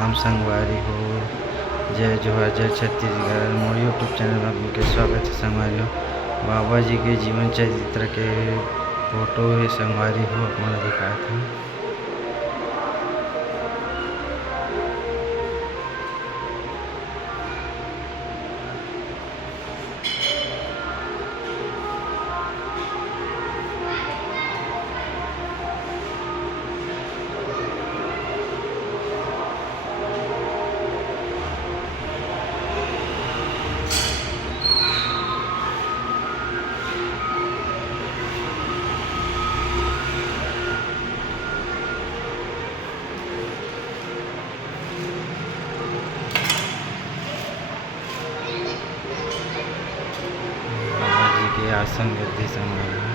प्रणाम संगवारी हो। जय जोहार जय छत्तीसगढ़। मोर यूट्यूब चैनल में आपके स्वागत है संगवारी हो। बाबा जी के जीवन चरित्र के फोटो है संगवारी हो, अपना दिखाए थे। बाबा जी के आसन गद्दी संगवारी हो।